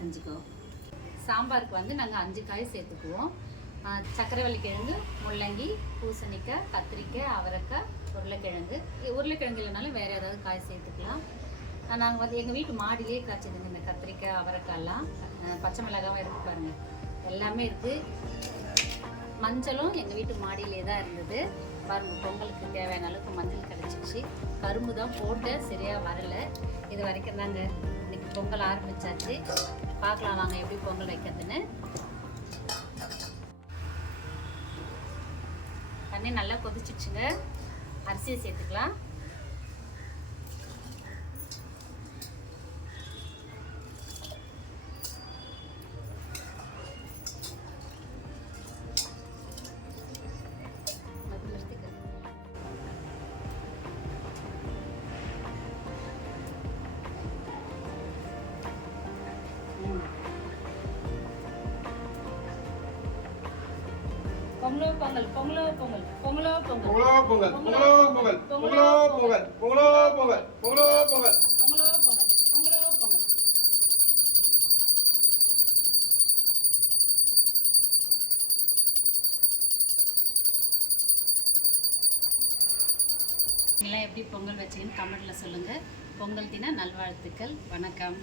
செஞ்சுக்கோ. சாம்பாருக்கு வந்து நாங்கள் 5 காய் சேர்த்துக்குவோம். சக்கரவள்ளி கிழங்கு, முள்ளங்கி, பூசணிக்காய், கத்திரிக்காய், அவரைக்காய், உருளைக்கிழங்கு. உருளைக்கிழங்கு இல்லைனாலும் வேறு ஏதாவது காய் சேர்த்துக்கலாம். நாங்கள் வந்து எங்கள் வீட்டு மாடியிலே காய்ச்சதுங்க இந்த கத்திரிக்காய், அவரைக்காயெல்லாம். பச்சை மிளகாவும் இருக்குது பாருங்கள், எல்லாமே இருக்குது. மஞ்சளும் எங்கள் வீட்டு மாடியிலே தான் இருந்தது பாருங்கள். பொங்கலுக்கு தேவையான அளவுக்கு மஞ்சள் கிடச்சிச்சு. கரும்பு தான் போட்டு சரியாக வரலை. இது வரைக்கும் தாங்க இன்றைக்கி பொங்கல் ஆரம்பித்தாச்சு. பார்க்கலாம் வாங்க எப்படி பொங்கல் வைக்கிறதுன்னு. தண்ணி நல்லா கொதிச்சிடுச்சுங்க. அரிசியை சேர்த்துக்கலாம். பொங்கலோ பொங்கல், பொங்கலோ பொங்கல், பொங்கலோ பொங்கல், பொங்கலோ பொங்கல், பொங்கலோ பொங்கல், பொங்கலோ பொங்கல், பொங்கலோ பொங்கல், பொங்கலோ பொங்கல், பொங்கலோ பொங்கல், பொங்கலோ பொங்கல். நீங்களாம் எப்படி பொங்கல் வச்சீங்கன்னு கமெண்ட்ல சொல்லுங்க. பொங்கல் தின நல்வாழ்த்துக்கள். வணக்கம்.